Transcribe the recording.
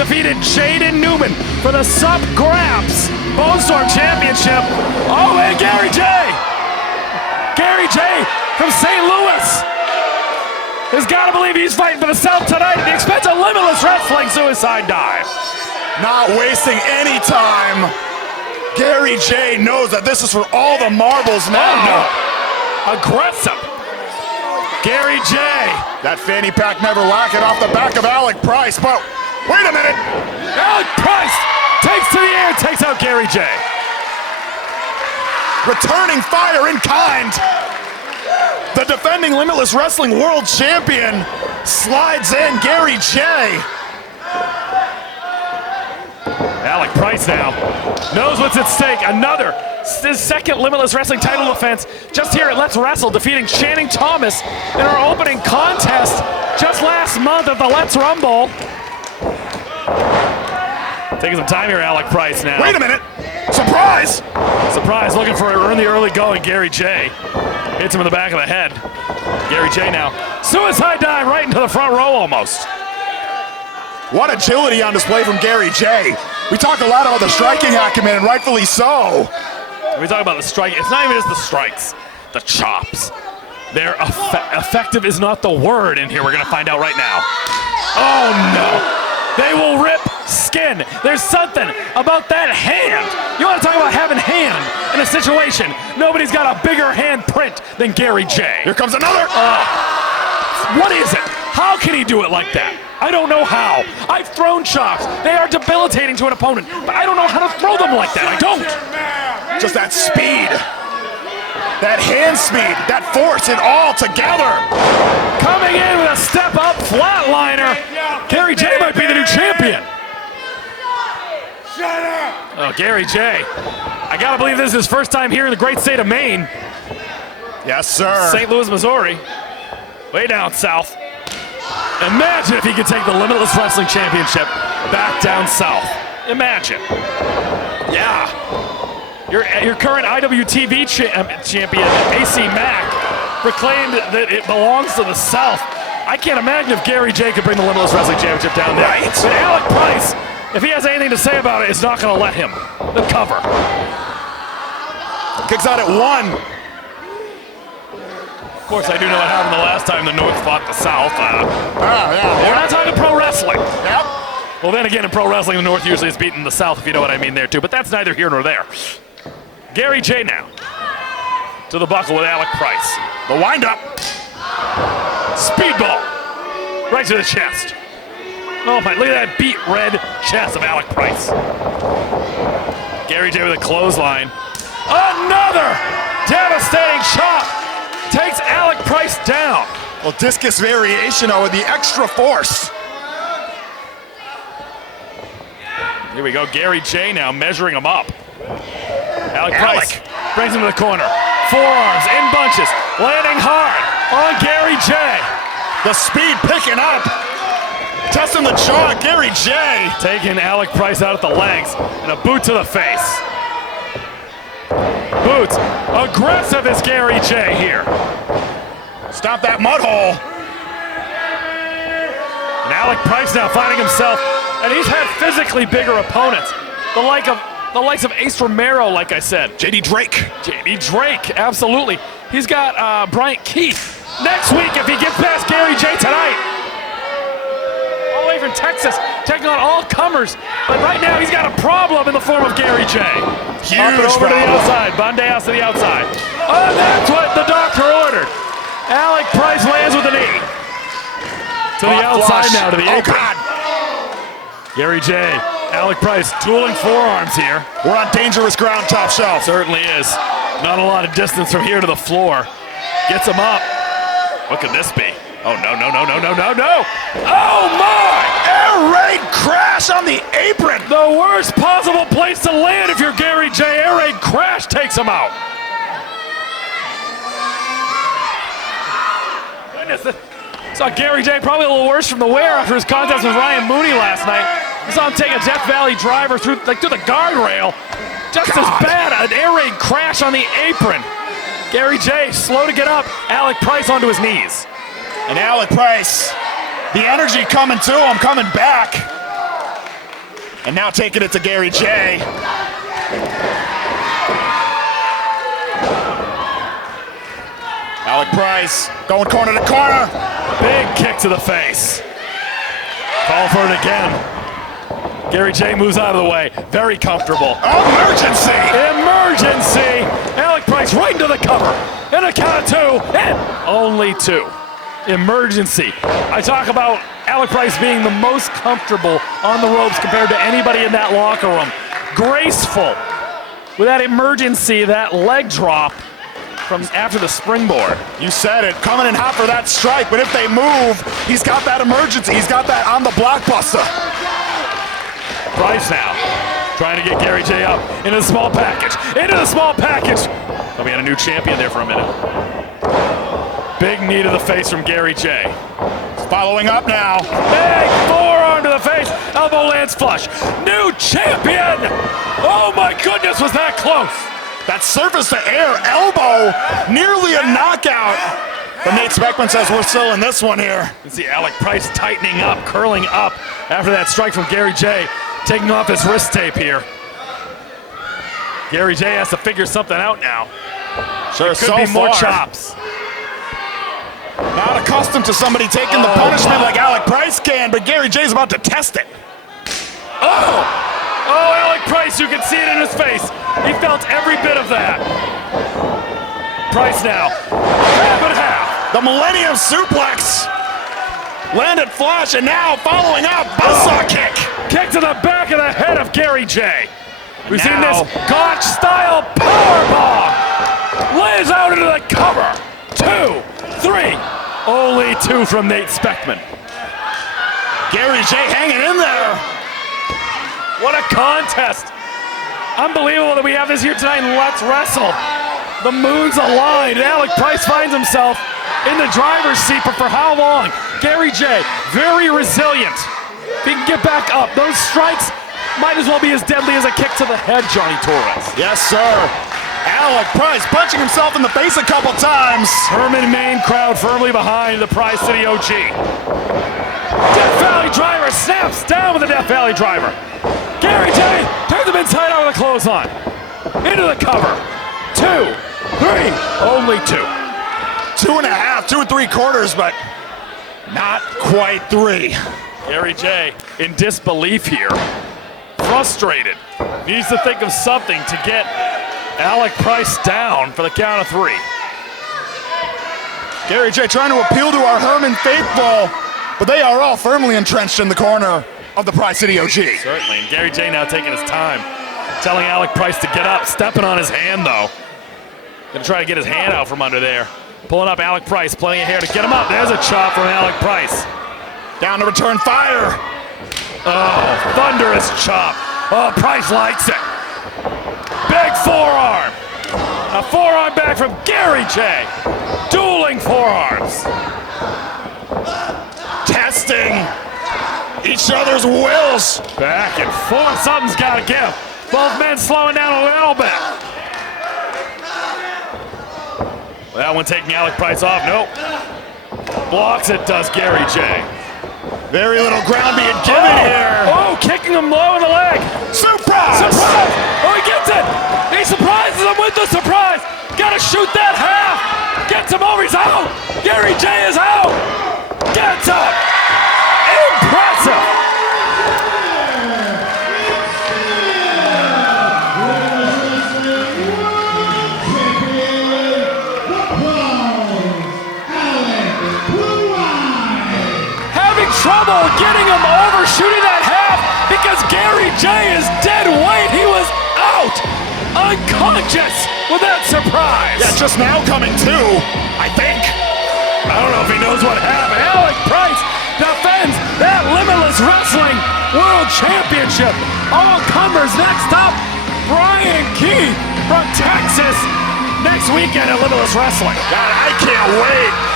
defeated Jaden Newman for the Sup Graps Bone Storm Championship. Oh, and Gary J. Gary J from St. Louis has got to believe he's fighting for the South tonight at the expense of Limitless Wrestling suicide dive. Not wasting any time. Gary J knows that this is for all the marbles now. Oh, no. Aggressive. Gary J. That fanny pack never lacking off the back of Alec Price, but wait a minute. Alec Price takes to the air, takes out Gary J. Returning fire in kind. The defending Limitless Wrestling World Champion slides in Gary J. Alec Price now knows what's at stake. His second Limitless Wrestling title defense just here at Let's Wrestle, defeating Channing Thomas in our opening contest just last month at the Let's Rumble. Taking some time here, Alec Price now. Wait a minute. Surprise! Surprise, looking for the early going. Gary J. Hits him in the back of the head. Gary J now. Suicide dive right into the front row almost. What agility on display from Gary J. We talk a lot about the striking acumen, and rightfully so. We talk about the strike. It's not even just the strikes, the chops. They're effective is not the word in here. We're going to find out right now. Oh, no. They will rip skin. There's something about that hand. You want to talk about having hand in a situation. Nobody's got a bigger hand print than Gary J. Here comes another. What is it? How can he do it like that? I don't know how. I've thrown chops. They are debilitating to an opponent, but I don't know how to throw them like that. I don't. Just that speed. That hand speed, that force, it all together. Coming in with a step-up flatliner. Gary J might be the new champion. Shut up! Oh, Gary J. I gotta believe this is his first time here in the great state of Maine. Yes, sir. St. Louis, Missouri. Way down south. Imagine if he could take the Limitless Wrestling Championship back down south. Imagine. Yeah. Your current IWTV champion, AC Mack, proclaimed that it belongs to the South. I can't imagine if Gary J could bring the Limitless Wrestling Championship down there. Right. But Alec Price, if he has anything to say about it, it's not going to let him. The cover. Kicks out at one. Of course, I do know what happened the last time the North fought the South. We're not talking pro wrestling. Yep. Well, then again, in pro wrestling, the North usually is beating the South, if you know what I mean there, too. But that's neither here nor there. Gary J now to the buckle with Alec Price. The windup. Speedball right to the chest. Oh my, look at that beet red chest of Alec Price. Gary J with a clothesline. Another devastating shot takes Alec Price down. Well, discus variation with the extra force. Here we go, Gary J now measuring him up. Alec Price brings him to the corner. Forearms in bunches, landing hard on Gary J. The speed picking up. Testing the jaw, Gary J. Taking Alec Price out at the legs and a boot to the face. Boots, aggressive is Gary J here. Stop that mud hole. And Alec Price now finding himself, and he's had physically bigger opponents. The likes of Ace Romero, like I said. JD Drake. JD Drake, absolutely. He's got Bryant Keith next week if he gets past Gary J tonight. All the way from Texas, taking on all comers. But right now he's got a problem in the form of Gary J. Huge Up and over problem. to the outside, Bandejas to the outside. Oh, that's what the doctor ordered. Alec Price lands with a knee. To the outside now, to the apron. God. Gary J. Alec Price dueling forearms here. We're on dangerous ground, top shelf. Certainly is. Not a lot of distance from here to the floor. Gets him up. What could this be? Oh, no, no, no, no, no, no, no. Oh, my! Air raid crash on the apron. The worst possible place to land if you're Gary J. Air raid crash takes him out. Goodness. Saw Gary J. probably a little worse from the wear after his contest with Ryan Mooney last night. I saw him take a Death Valley driver through the guardrail. Just as bad, an air raid crash on the apron. Gary J. slow to get up. Alec Price onto his knees. And Alec Price, the energy coming to him, coming back. And now taking it to Gary J. Alec Price going corner to corner. Big kick to the face. Call for it again. Gary J moves out of the way. Very comfortable. Emergency! Emergency! Alec Price right into the cover. And a count of 2, and only 2. Emergency. I talk about Alec Price being the most comfortable on the ropes compared to anybody in that locker room. Graceful. With that emergency, that leg drop from after the springboard. You said it, coming in hot for that strike, but if they move, he's got that emergency, he's got that on the blockbuster. Price now, trying to get Gary J up into the small package, into the small package. Oh, we had a new champion there for a minute. Big knee to the face from Gary J. Following up now. Big forearm to the face, elbow lands flush. New champion! Oh my goodness, was that close? That surface to air elbow, nearly a knockout. But Nate Speckman says we're still in this one here. You can see Alec Price tightening up, curling up after that strike from Gary J, taking off his wrist tape here. Gary J has to figure something out now. Sure, could be more chops. Not accustomed to somebody taking the punishment like Alec Price can, but Gary J's about to test it. Oh, Alec Price, you can see it in his face. He felt every bit of that. Price now, half and half. The Millennium Suplex. Landed flush, and now following up, buzzsaw kick. Kick to the back of the head of Gary J. We've seen this Gotch-style powerbomb. Lays out into the cover. 2, 3. Only 2 from Nate Speckman. Gary J hanging in there. What a contest. Unbelievable that we have this here tonight in Let's Wrestle. The moon's aligned. Alec Price finds himself in the driver's seat, but for how long? Gary J, very resilient. If he can get back up, those strikes might as well be as deadly as a kick to the head, Johnny Torres. Yes, sir. Alec Price punching himself in the face a couple times. Herman Main crowd firmly behind the Prize City OG. Death Valley driver snaps down with the Death Valley driver. Gary J turns him inside out with a clothesline. Into the cover. 2, 3, only 2. 2.5, 2 3/4, but not quite 3. Gary J in disbelief here. Frustrated. Needs to think of something to get Alec Price down for the count of 3. Gary J trying to appeal to our Herman faithful, but they are all firmly entrenched in the corner of the Prize City OG. Certainly, and Gary J now taking his time, telling Alec Price to get up, stepping on his hand though. Gonna try to get his hand out from under there. Pulling up Alec Price, plenty of hair to get him up. There's a chop from Alec Price. Down to return fire. Oh, thunderous chop. Oh, Price likes it. Big forearm. A forearm back from Gary J. Dueling forearms. Testing each other's wills. Back and forth, something's gotta give. Both men slowing down a little bit. That one taking Alec Price off, nope. Blocks it, does Gary J. Very little ground being given here. Oh, kicking him low in the leg. Surprise! Surprise! Oh, he gets it! He surprises him with the surprise! Gotta shoot that half! Gets him over, he's out! Gary J is out! Gets up! Impressive! Trouble getting him over, shooting that half because Gary J is dead weight. He was out, unconscious with that surprise. Yeah, just now coming to, I think. I don't know if he knows what happened. Alec Price defends that Limitless Wrestling World Championship. All comers next up, Brian Key from Texas. Next weekend at Limitless Wrestling. God, I can't wait.